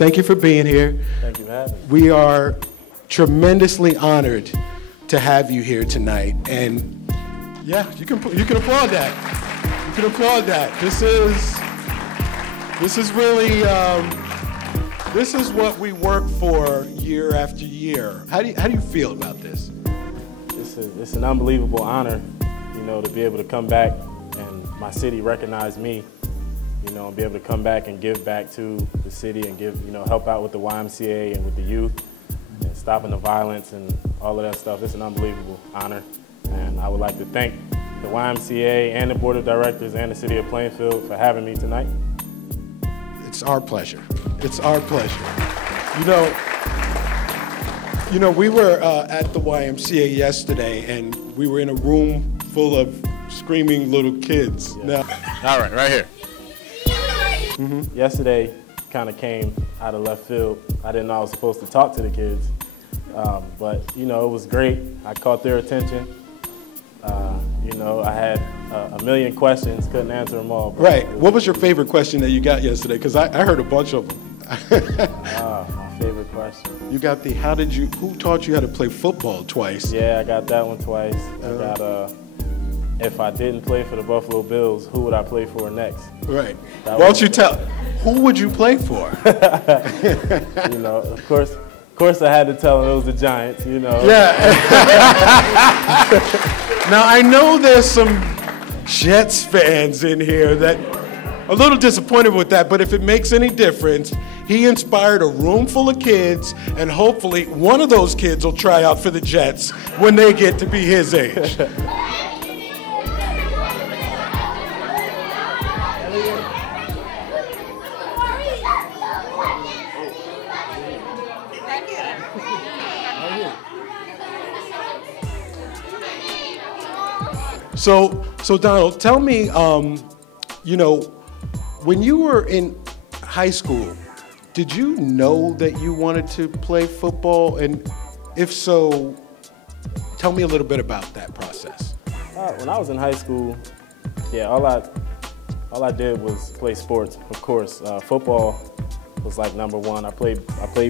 Thank you for being here. Thank you for having me. We are tremendously honored to have you here tonight. And yeah, you can applaud that. You can applaud that. This is really, this is what we work for year after year. How do you feel about this? It's an unbelievable honor, to be able to come back and my city recognize me, and be able to come back and give back to the city and give, help out with the YMCA and with the youth and stopping the violence and all of that stuff. It's an unbelievable honor. And I would like to thank the YMCA and the Board of Directors and the City of Plainfield for having me tonight. It's our pleasure. It's our pleasure. We were at the YMCA yesterday, and we were in a room full of screaming little kids. Yeah. Now, all right here. Yesterday kind of came out of left field. I didn't know I was supposed to talk to the kids, but it was great. I caught their attention. I had a million questions, couldn't answer them all. Right. What was your favorite question that you got yesterday? Because I heard a bunch of them. My favorite question. You got who taught you how to play football twice? Yeah, I got that one twice. I got, if I didn't play for the Buffalo Bills, who would I play for next? Right. Why don't you tell, who would you play for? Of course I had to tell them it was the Giants, Yeah. Now, I know there's some Jets fans in here that are a little disappointed with that, but if it makes any difference, he inspired a room full of kids, and hopefully one of those kids will try out for the Jets when they get to be his age. So Donald, tell me, when you were in high school, did you know that you wanted to play football? And if so, tell me a little bit about that process. When I was in high school, all I did was play sports, of course. Football was like number one. I played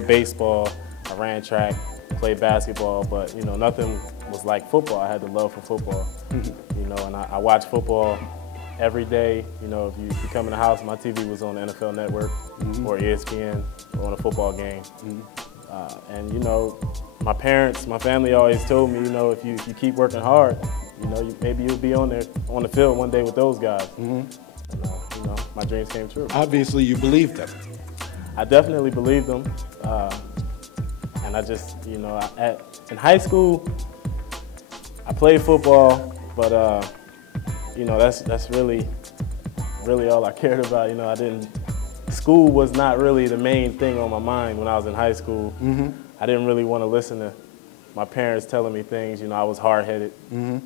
baseball, I ran track, played basketball, but nothing was like football. I had the love for football, and I watched football every day. If you come in the house, my TV was on the NFL Network or ESPN or on a football game. And my parents, my family always told me, if you keep working hard, maybe you'll be on the field one day with those guys. And, my dreams came true. Obviously, you believed them. I definitely believed them. And I just, in high school, I played football, but that's really all I cared about. School was not really the main thing on my mind when I was in high school. I didn't really want to listen to my parents telling me things. I was hard-headed, and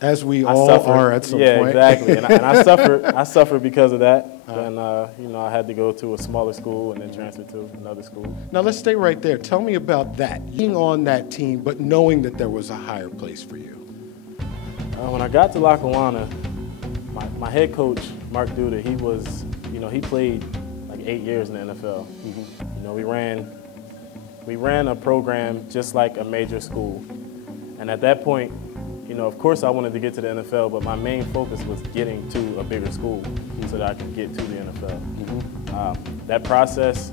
as we all are at some point. Yeah, exactly. And I suffered because of that. And I had to go to a smaller school and then transfer to another school. Now let's stay right there. Tell me about that. Being on that team, but knowing that there was a higher place for you. When I got to Lackawanna, my head coach, Mark Duda, he played like 8 years in the NFL. We ran a program just like a major school. And at that point, of course I wanted to get to the NFL, but my main focus was getting to a bigger school so that I could get to the NFL. That process,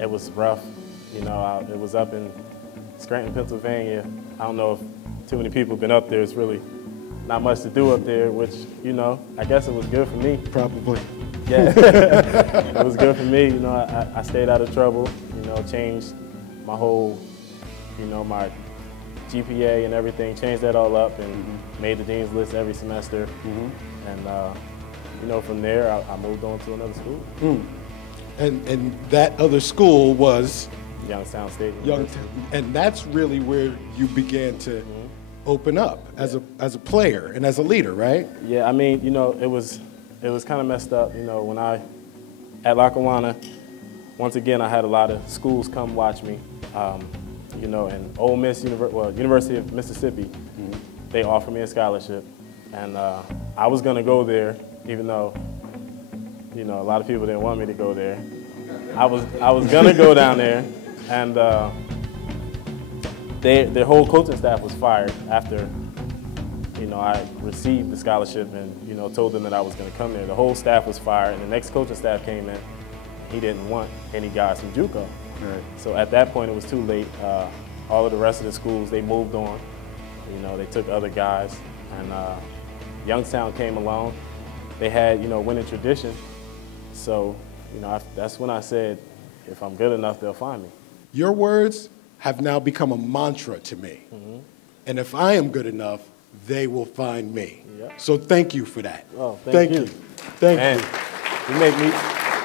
it was rough. It was up in Scranton, Pennsylvania. I don't know if too many people have been up there. It's really not much to do up there, which, I guess it was good for me. Probably. Yeah, it was good for me. I stayed out of trouble, changed my whole, my GPA and everything, changed that all up and made the dean's list every semester. And, from there, I moved on to another school. And that other school was? Youngstown State. And that's really where you began to open up as a player and as a leader, right? Yeah, it was kind of messed up, when at Lackawanna, once again, I had a lot of schools come watch me. And Ole Miss, University of Mississippi, they offered me a scholarship. And I was going to go there, even though, a lot of people didn't want me to go there. I was gonna go down there, and their whole coaching staff was fired after, I received the scholarship and, told them that I was gonna come there. The whole staff was fired, and the next coaching staff came in. He didn't want any guys from JUCO. Right. So at that point, it was too late. All of the rest of the schools, they moved on. They took other guys, and Youngstown came along. They had, winning tradition. So, that's when I said, if I'm good enough, they'll find me. Your words have now become a mantra to me. Mm-hmm. And if I am good enough, they will find me. Yep. So thank you for that. Oh, thank you. Thank Man, you. You make me,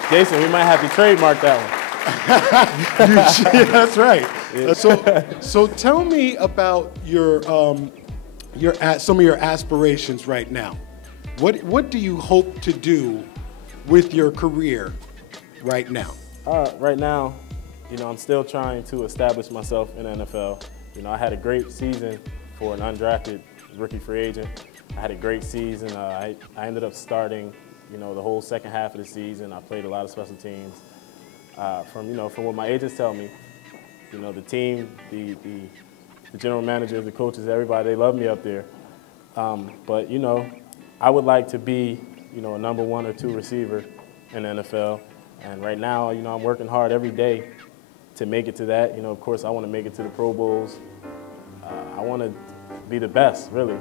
Jason, we might have to trademark that one. Yeah, that's right. Yeah. So tell me about some of your aspirations right now. What do you hope to do with your career right now? Right now, I'm still trying to establish myself in the NFL. I had a great season for an undrafted rookie free agent. I had a great season. I ended up starting, the whole second half of the season. I played a lot of special teams. From what my agents tell me, the team, the general manager, the coaches, everybody, they love me up there. But, I would like to be, a number 1 or 2 receiver in the NFL. And right now, I'm working hard every day to make it to that. Of course, I want to make it to the Pro Bowls. I want to be the best, really.